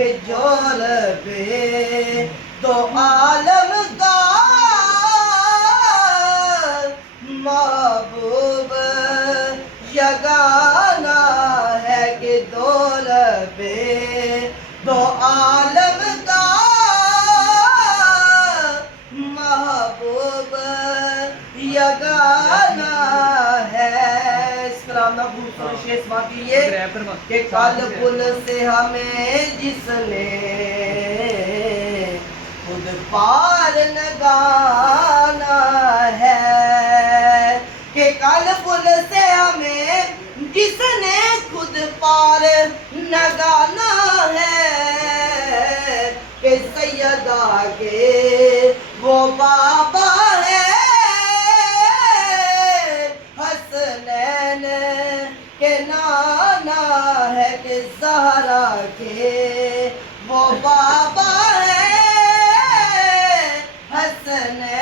کہ جول پہ دو عالم کا محبوب یگانہ ہے کہ دولت پہ دو عالم کا محبوب یگانہ ہے۔ اس کلام کا خوبصورت شعر سماعت کیجیے کہ کل پل سے ہمیں جس نے خود پار لگانا ہے، کہ کل پل سے ہمیں جس نے خود پار لگانا ہے، کہ سیدہ کے وہ بابا ہے، حسنین کے نانا ہے، کہ زہرا کے وہ بابا ہے، حسنین